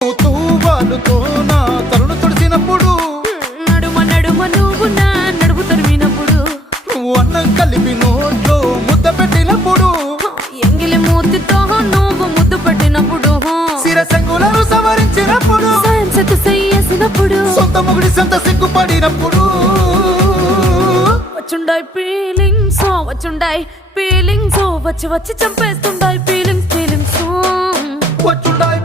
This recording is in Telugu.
తూవాలుతో నా తలను తుడిచినప్పుడు నడుమ నడుమ నువ్వు నా నడుము తరిమినప్పుడు నువ్వు అన్నం కలిపి నోట్లో ముద్ద పెట్టినప్పుడు ఎంగిలి మూతితో నువ్వు ముద్దు పెట్టినప్పుడు శిరసంగులను సవరించినప్పుడు చేసినప్పుడు సొంత ముగుడి సొంత సిగ్గుపడినప్పుడు వచ్చుండాయి ఫీలింగ్స్ వచ్చి వచ్చి చంపేస్తుండాయి ఫీలింగ్స్ వచ్చుండాయి